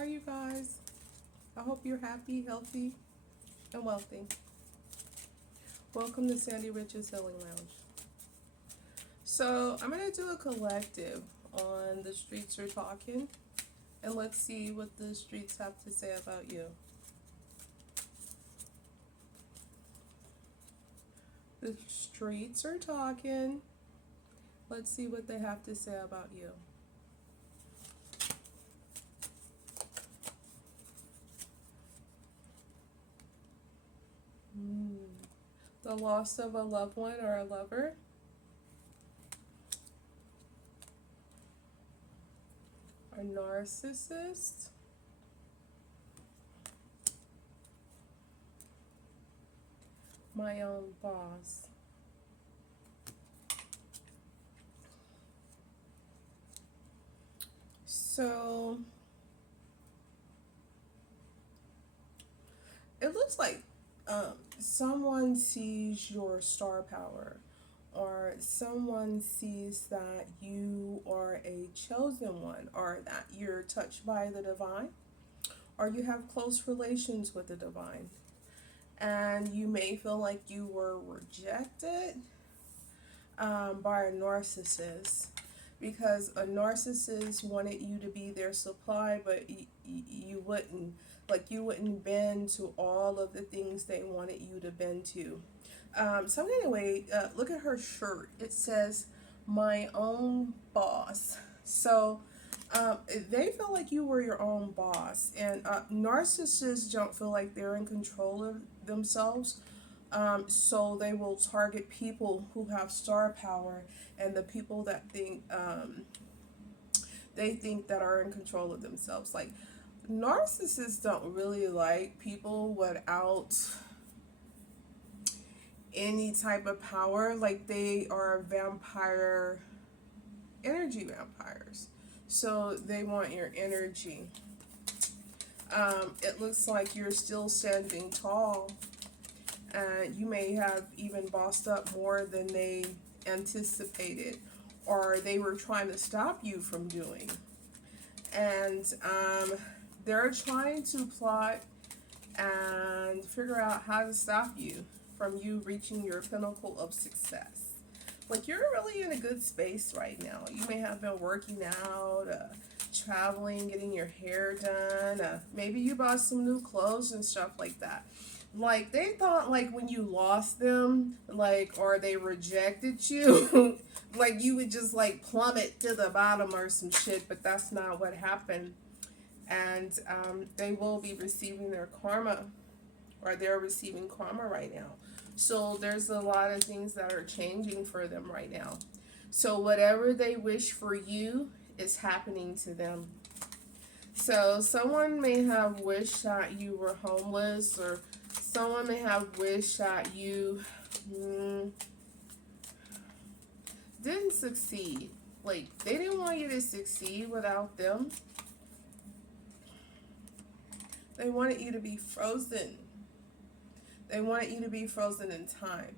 are you guys? I hope you're happy, healthy, and wealthy. Welcome to Sandy Rich's Healing Lounge. So, I'm going to do a collective on The Streets Are Talking, and let's see what the streets have to say about you. The streets are talking. Let's see what they have to say about you. The loss of a loved one or a lover. A narcissist. My own boss. So it looks like someone sees your star power, or someone sees that you are a chosen one, or that you're touched by the divine, or you have close relations with the divine, and you may feel like you were rejected by a narcissist, because a narcissist wanted you to be their supply, but you wouldn't. Like, you wouldn't bend to all of the things they wanted you to bend to. So anyway, look at her shirt. It says, my own boss. So they feel like you were your own boss. And narcissists don't feel like they're in control of themselves. So they will target people who have star power, and the people that think they think that are in control of themselves. Like, narcissists don't really like people without any type of power. Like, they are vampire, energy vampires. So they want your energy. It looks like you're still standing tall. You may have even bossed up more than they anticipated, or they were trying to stop you from doing. And they're trying to plot and figure out how to stop you from you reaching your pinnacle of success. Like, you're really in a good space right now. You may have been working out, traveling, getting your hair done. Maybe you bought some new clothes and stuff like that. Like, they thought, like, when you lost them, like, or they rejected you, like, you would just, like, plummet to the bottom or some shit, but that's not what happened. And they will be receiving their karma, or they're receiving karma right now. So there's a lot of things that are changing for them right now. So whatever they wish for you is happening to them. So someone may have wished that you were homeless, or someone may have wished that you didn't succeed. Like, they didn't want you to succeed without them. They wanted you to be frozen. They wanted you to be frozen in time,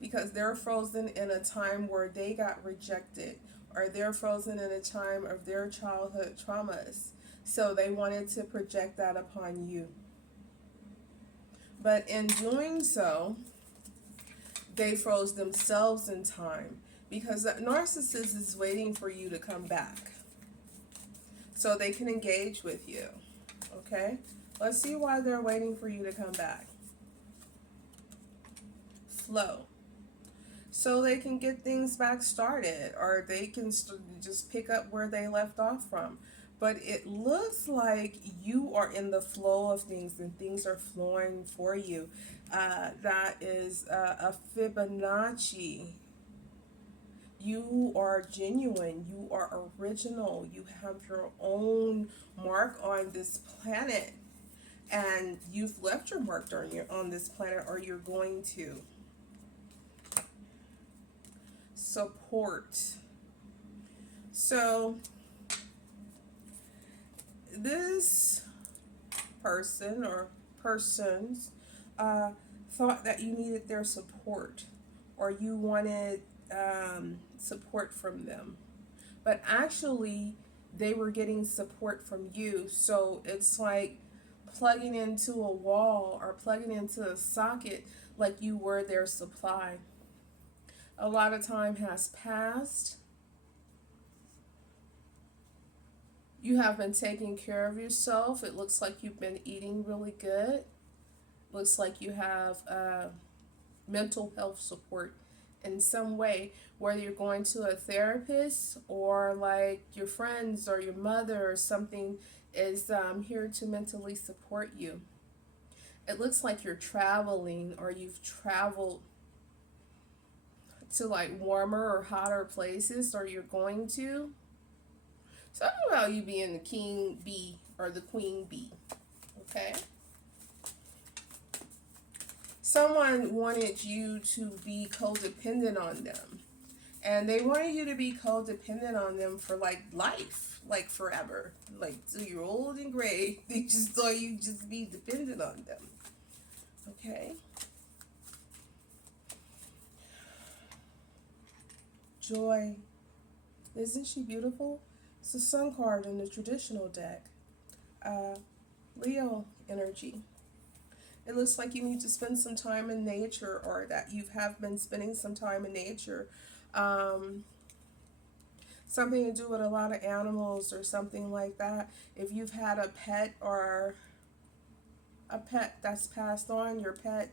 because they're frozen in a time where they got rejected, or they're frozen in a time of their childhood traumas. So they wanted to project that upon you. But in doing so, they froze themselves in time, because that narcissist is waiting for you to come back so they can engage with you. Okay? Let's see why they're waiting for you to come back. Flow. So they can get things back started, or they can just pick up where they left off from. But it looks like you are in the flow of things, and things are flowing for you. That is a Fibonacci. You are genuine. You are original. You have your own mark on this planet. And you've left your mark on this planet, or you're going to. Support. So this person or persons thought that you needed their support, or you wanted support from them. But actually, they were getting support from you. So it's like plugging into a wall or plugging into a socket like you were their supply. A lot of time has passed. You have been taking care of yourself. It looks like you've been eating really good. Looks like you have mental health support in some way, whether you're going to a therapist or like your friends or your mother or something is here to mentally support you. It looks like you're traveling or you've traveled to like warmer or hotter places, or you're going to. Something about you being the king bee or the queen bee. Okay? Someone wanted you to be codependent on them. And they wanted you to be codependent on them for like life, like forever. Like till you're old and gray. They just thought you'd just be dependent on them. Okay? Joy. Isn't she beautiful? It's the sun card in the traditional deck. Leo energy. It looks like you need to spend some time in nature, or that you have been spending some time in nature. Something to do with a lot of animals or something like that. If you've had a pet or a pet that's passed on, your pet,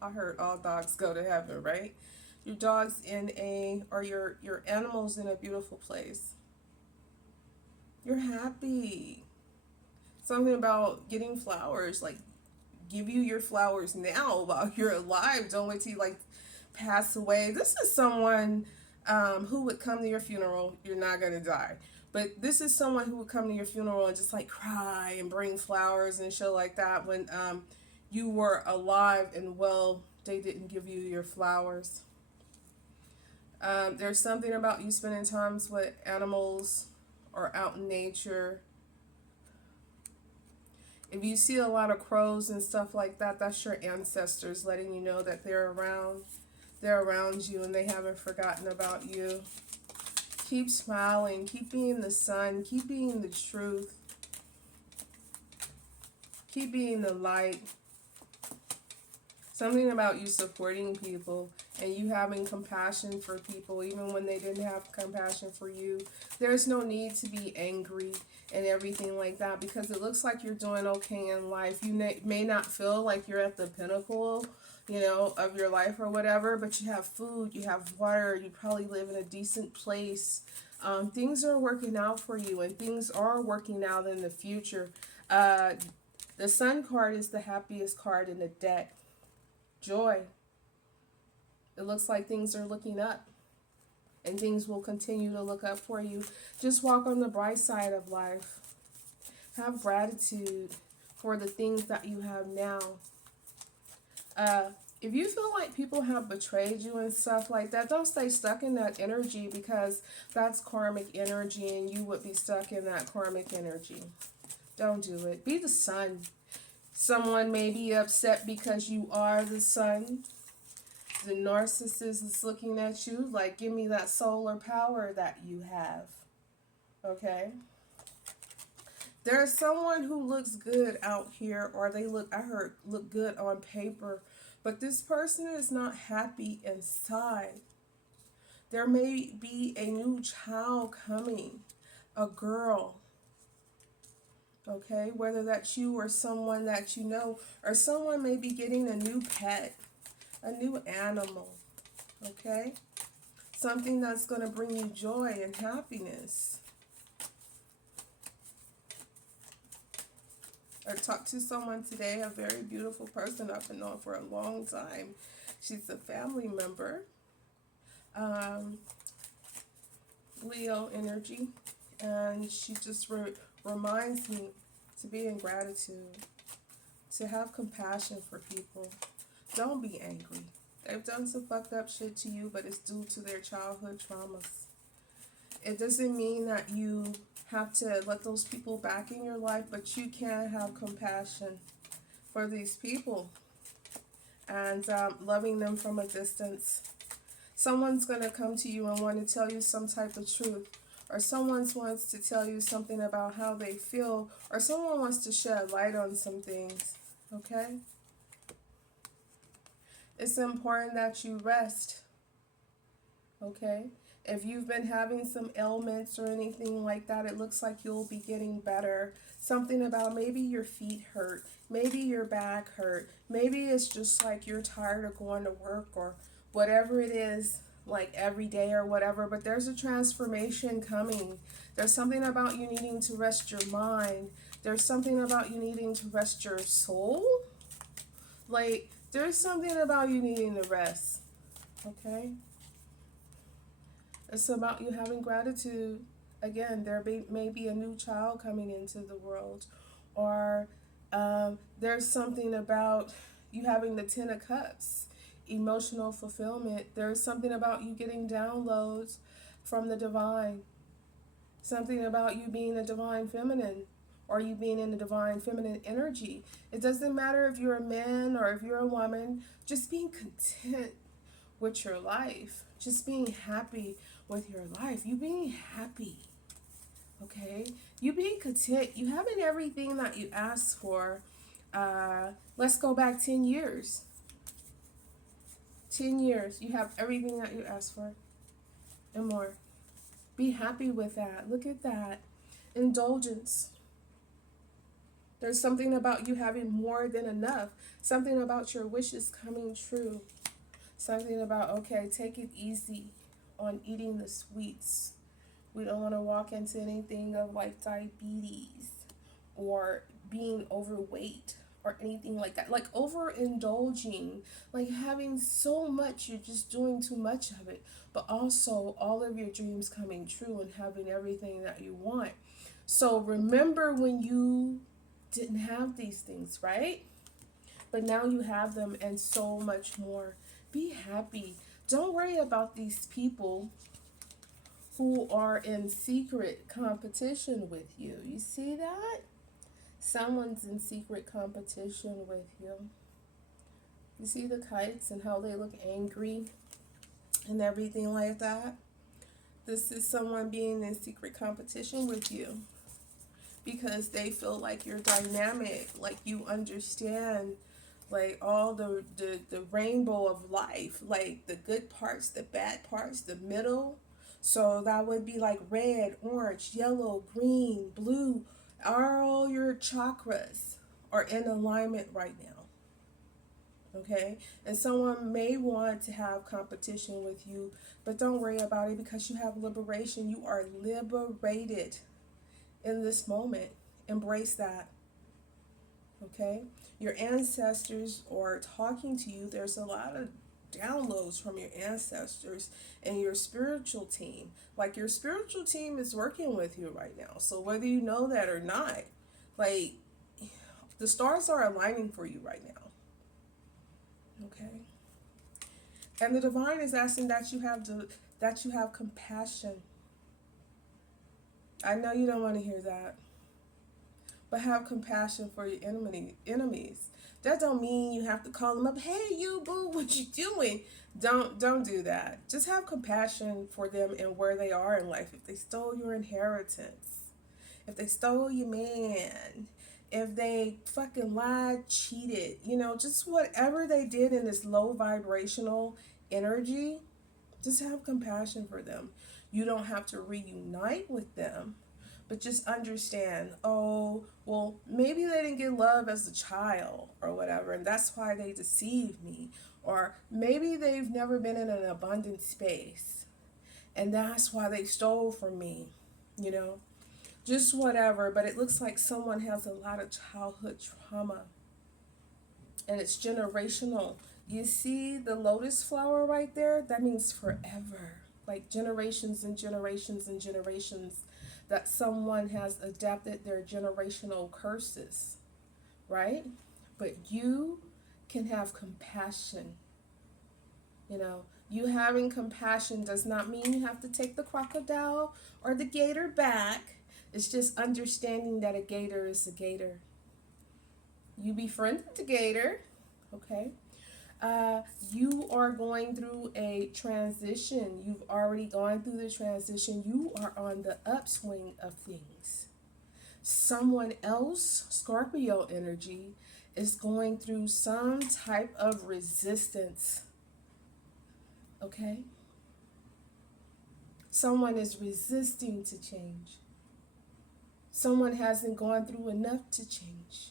I heard all dogs go to heaven, right? Your dog's in a, or your animal's in a beautiful place. You're happy. Something about getting flowers, like give you your flowers now while you're alive. Don't wait till you like pass away. This is someone who would come to your funeral. You're not gonna die, but this is someone who would come to your funeral and just like cry and bring flowers and shit like that when you were alive and well. They didn't give you your flowers. There's something about you spending times with animals or out in nature. If you see a lot of crows and stuff like that, that's your ancestors letting you know that they're around. They're around you and they haven't forgotten about you. Keep smiling. Keep being the sun. Keep being the truth. Keep being the light. Something about you supporting people and you having compassion for people even when they didn't have compassion for you. There's no need to be angry and everything like that, because it looks like you're doing okay in life. You may not feel like you're at the pinnacle, of your life or whatever, but you have food, you have water, you probably live in a decent place. Things are working out for you, and things are working out in the future. The Sun card is the happiest card in the deck. Joy. It looks like things are looking up, and things will continue to look up for you. Just walk on the bright side of life. Have gratitude for the things that you have now. If you feel like people have betrayed you and stuff like that, don't stay stuck in that energy, because that's karmic energy and you would be stuck in that karmic energy. Don't do it. Be the sun. Someone may be upset because you are the sun. The narcissist is looking at you like, give me that solar power that you have. Okay? There's someone who looks good out here, or they look good on paper, but this person is not happy inside. There may be a new child coming, a girl. Okay, whether that's you or someone that you know, or someone may be getting a new pet, a new animal, okay? Something that's going to bring you joy and happiness. I talked to someone today, a very beautiful person I've been known for a long time. She's a family member. Leo energy, and she just reminds me to be in gratitude, to have compassion for people. Don't be angry. They've done some fucked up shit to you, but it's due to their childhood traumas. It doesn't mean that you have to let those people back in your life, but you can have compassion for these people and loving them from a distance. Someone's going to come to you and want to tell you some type of truth, or someone wants to tell you something about how they feel, or someone wants to shed light on some things, okay? It's important that you rest, okay? If you've been having some ailments or anything like that, it looks like you'll be getting better. Something about maybe your feet hurt, maybe your back hurt, maybe it's just like you're tired of going to work or whatever it is, like every day or whatever, but there's a transformation coming. There's something about you needing to rest your mind. There's something about you needing to rest your soul. Like, there's something about you needing to rest, okay? It's about you having gratitude. Again, there may be a new child coming into the world, or there's something about you having the Ten of Cups, emotional fulfillment. There's something about you getting downloads from the divine, something about you being a divine feminine, or you being in the divine feminine energy. It doesn't matter if you're a man or if you're a woman, just being content with your life, just being happy with your life, you being happy, okay? You being content, you having everything that you asked for. Let's go back 10 years. 10 years, you have everything that you asked for and more. Be happy with that. Look at that. Indulgence. There's something about you having more than enough. Something about your wishes coming true. Something about, okay, take it easy on eating the sweets. We don't want to walk into anything of like diabetes or being overweight or anything like that. Like overindulging, like having so much, you're just doing too much of it. But also all of your dreams coming true and having everything that you want. So remember when you didn't have these things, right? But now you have them and so much more. Be happy. Don't worry about these people who are in secret competition with you. You see that? Someone's in secret competition with you. You see the kites and how they look angry and everything like that? This is someone being in secret competition with you because they feel like you're dynamic, like you understand like all the rainbow of life, like the good parts, the bad parts, the middle. So that would be like red, orange, yellow, green, blue. All your chakras are in alignment right now. Okay? And someone may want to have competition with you, but don't worry about it because you have liberation. You are liberated in this moment. Embrace that. Okay? Your ancestors are talking to you. There's a lot of downloads from your ancestors and your spiritual team. Like your spiritual team is working with you right now. So whether you know that or not, like the stars are aligning for you right now. Okay? And the divine is asking that you have compassion. I know you don't want to hear that. But have compassion for your enemies. That don't mean you have to call them up, hey you boo, what you doing? Don't do that. Just have compassion for them and where they are in life. If they stole your inheritance, if they stole your man, if they fucking lied, cheated, just whatever they did in this low vibrational energy, just have compassion for them. You don't have to reunite with them. But just understand, oh, well, maybe they didn't get love as a child or whatever, and that's why they deceived me. Or maybe they've never been in an abundant space, and that's why they stole from me, Just whatever, but it looks like someone has a lot of childhood trauma, and it's generational. You see the lotus flower right there? That means forever, like generations and generations and generations. That someone has adapted their generational curses, right? But you can have compassion. You having compassion does not mean you have to take the crocodile or the gator back. It's just understanding that a gator is a gator. You befriended the gator, okay? You are going through a transition. You've already gone through the transition. You are on the upswing of things. Someone else, Scorpio energy, is going through some type of resistance. Okay? Someone is resisting to change. Someone hasn't gone through enough to change.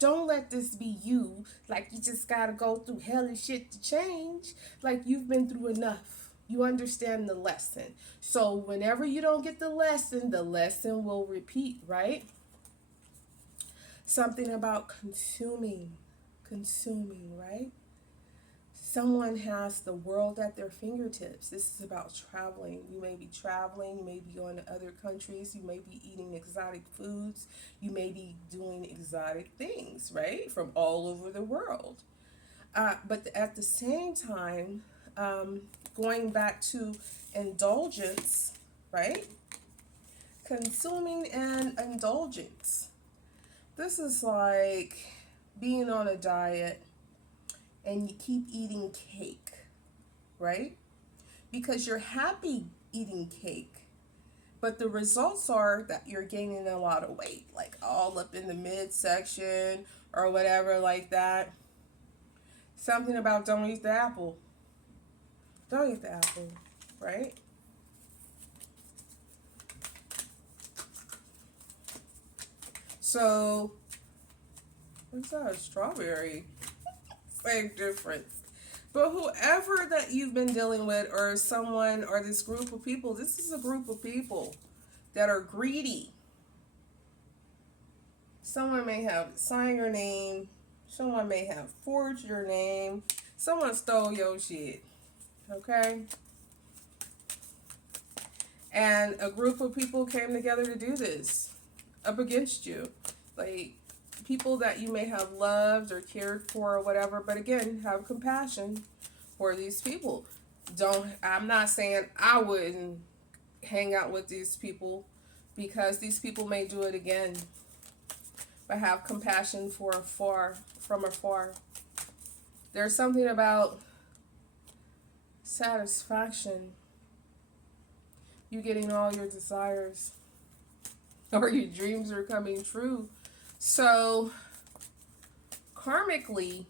Don't let this be you, like you just gotta go through hellish shit to change. Like you've been through enough. You understand the lesson. So whenever you don't get the lesson will repeat, right? Something about consuming, right? Someone has the world at their fingertips. This is about traveling. You may be traveling, you may be going to other countries, you may be eating exotic foods, you may be doing exotic things, right? From all over the world. But at the same time, going back to indulgence, right? Consuming and indulgence. This is like being on a diet and you keep eating cake, right? Because you're happy eating cake, but the results are that you're gaining a lot of weight, like all up in the midsection or whatever like that. Something about don't eat the apple. Don't eat the apple, right? So, what's that? A strawberry. Same difference. But whoever that you've been dealing with, or someone, or this group of people, this is a group of people that are greedy. Someone may have signed your name. Someone may have forged your name. Someone stole your shit. Okay? And a group of people came together to do this up against you. Like, people that you may have loved or cared for or whatever, but again, have compassion for these people. I'm not saying I wouldn't hang out with these people, because these people may do it again, but have compassion from afar. There's something about satisfaction. You getting all your desires, or your dreams are coming true. So, karmically,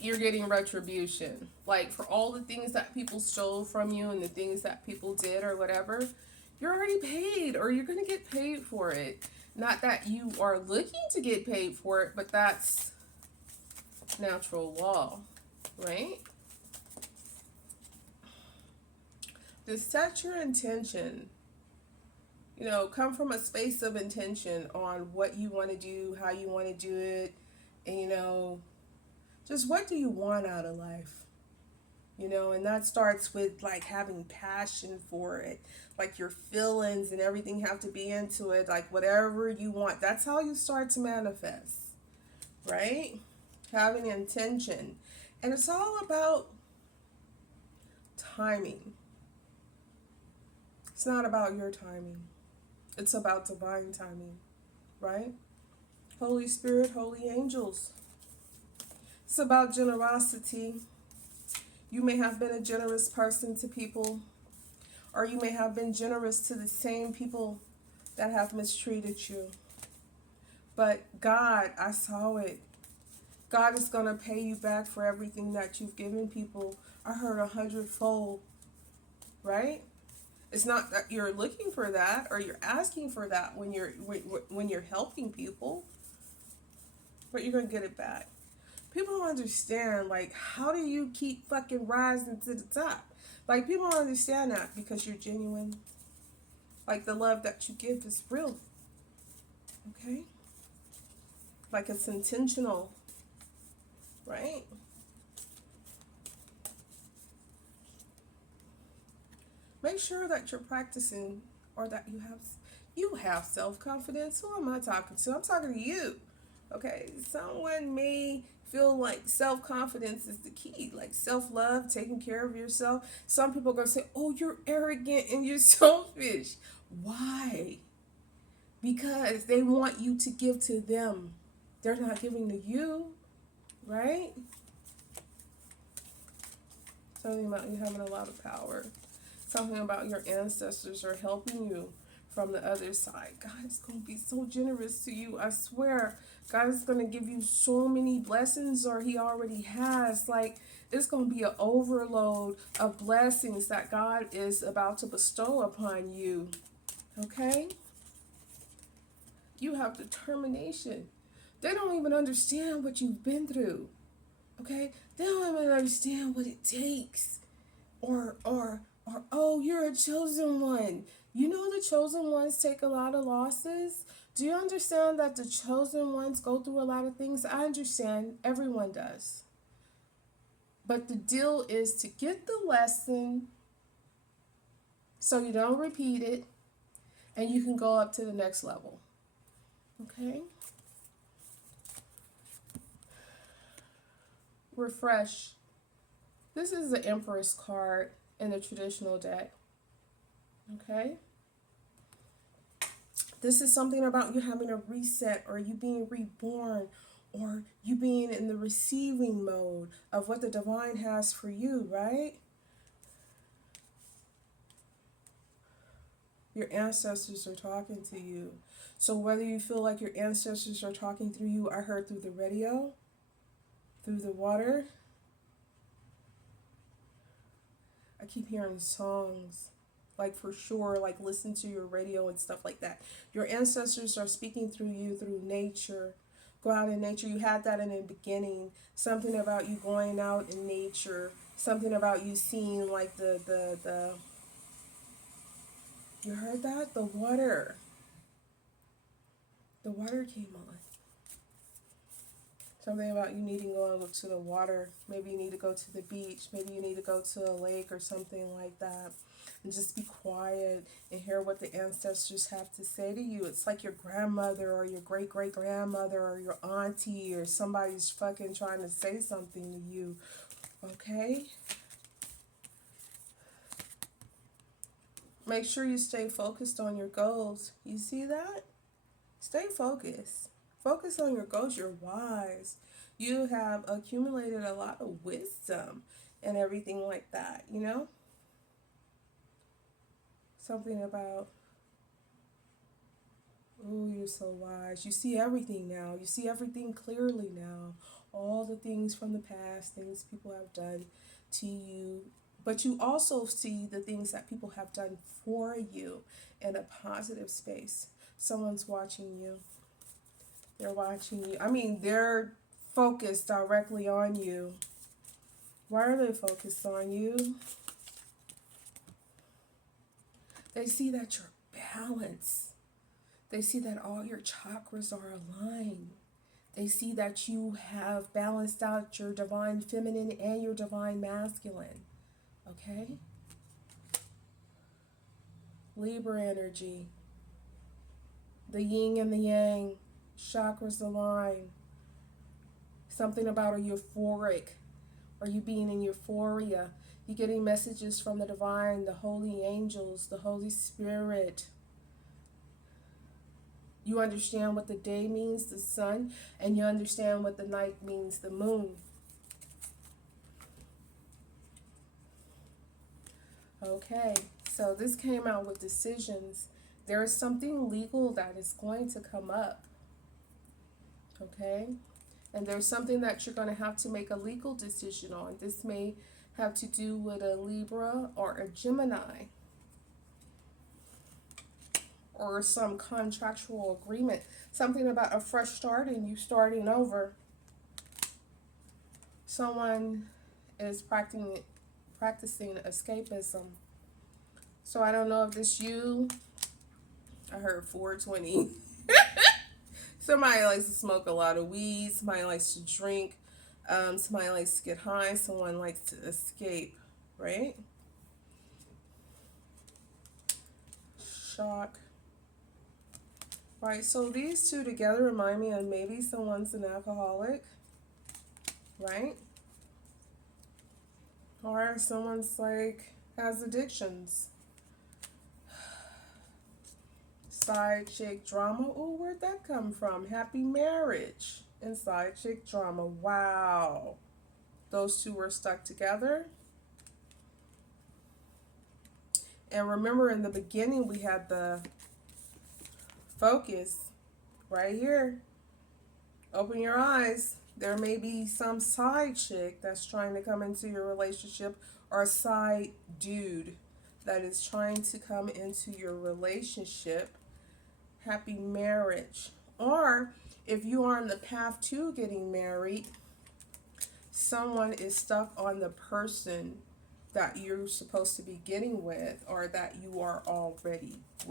you're getting retribution. Like, for all the things that people stole from you and the things that people did or whatever, you're already paid, or you're going to get paid for it. Not that you are looking to get paid for it, but that's natural law, right? Just set your intention. Come from a space of intention on what you want to do, how you want to do it, and, just what do you want out of life? And that starts with, like, having passion for it. Like, your feelings and everything have to be into it. Like, whatever you want. That's how you start to manifest, right? Having intention. And it's all about timing. It's not about your timing. It's about divine timing, right? Holy Spirit, holy angels. It's about generosity. You may have been a generous person to people, or you may have been generous to the same people that have mistreated you. But God, I saw it. God is going to pay you back for everything that you've given people. I heard 100-fold, right? It's not that you're looking for that or you're asking for that when you're helping people, but you're going to get it back. People don't understand, like, how do you keep fucking rising to the top? Like, people don't understand that because you're genuine. Like, the love that you give is real. Okay? Like, it's intentional. Right? Make sure that you're practicing, or that you have self-confidence. Who am I talking to? I'm talking to you. Okay? Someone may feel like self-confidence is the key, like self-love, taking care of yourself. Some people are going to say, oh, you're arrogant and you're selfish. Why? Because they want you to give to them. They're not giving to you. right? Something about you having a lot of power. Something about your ancestors are helping you from the other side. God is going to be so generous to you. I swear. God is going to give you so many blessings, or he already has. Like, it's going to be an overload of blessings that God is about to bestow upon you. Okay? You have determination. They don't even understand what you've been through. Okay? They don't even understand what it takes. Or oh, you're a chosen one. You know the chosen ones take a lot of losses. Do you understand that the chosen ones go through a lot of things? I understand. Everyone does. But the deal is to get the lesson so you don't repeat it and you can go up to the next level. Okay? Refresh. This is the Empress card in the traditional deck. Okay? This is something about you having a reset, or you being reborn, or you being in the receiving mode of what the divine has for you, right? Your ancestors are talking to you. So whether you feel like your ancestors are talking through you, I heard through the radio, through the water. I keep hearing songs. Like, for sure, like, listen to your radio and stuff like that. Your ancestors are speaking through you, through nature. Go out in nature. You had that in the beginning. Something about you going out in nature. Something about you seeing, like, the you heard that? The water. The water came on. Something about you needing to go to the water. Maybe you need to go to the beach. Maybe you need to go to a lake or something like that. And just be quiet and hear what the ancestors have to say to you. It's like your grandmother or your great-great-grandmother or your auntie or somebody's fucking trying to say something to you. Okay? Make sure you stay focused on your goals. You see that? Stay focused. Focus on your goals. You're wise. You have accumulated a lot of wisdom and everything like that, you know? Something about, oh, you're so wise. You see everything now. You see everything clearly now. All the things from the past, things people have done to you. But you also see the things that people have done for you in a positive space. Someone's watching you. They're watching you. I mean, they're focused directly on you. Why are they focused on you? They see that you're balanced. They see that all your chakras are aligned. They see that you have balanced out your divine feminine and your divine masculine. Okay? Libra energy. The yin and the yang. Chakras align. Something about a euphoric. Or you being in euphoria. You're getting messages from the divine, the holy angels, the Holy Spirit. You understand what the day means, the sun, and you understand what the night means, the moon. Okay, so this came out with decisions. There is something legal that is going to come up. Okay? And there's something that you're going to have to make a legal decision on. This may have to do with a Libra or a Gemini. Or some contractual agreement. Something about a fresh start and you starting over. Someone is practicing escapism. So I don't know if this you. I heard 420. Somebody likes to smoke a lot of weed. Somebody likes to drink. Somebody likes to get high. Someone likes to escape, right? Shock. Right, so these two together remind me of maybe someone's an alcoholic, right? Or someone's like has addictions. Side chick drama. Oh, where'd that come from? Happy marriage. and side chick drama. Wow. Those two were stuck together. And remember, in the beginning, we had the focus right here. Open your eyes. There may be some side chick that's trying to come into your relationship, or a side dude that is trying to come into your relationship. Happy marriage. Or if you are on the path to getting married, someone is stuck on the person that you're supposed to be getting with, or that you are already with.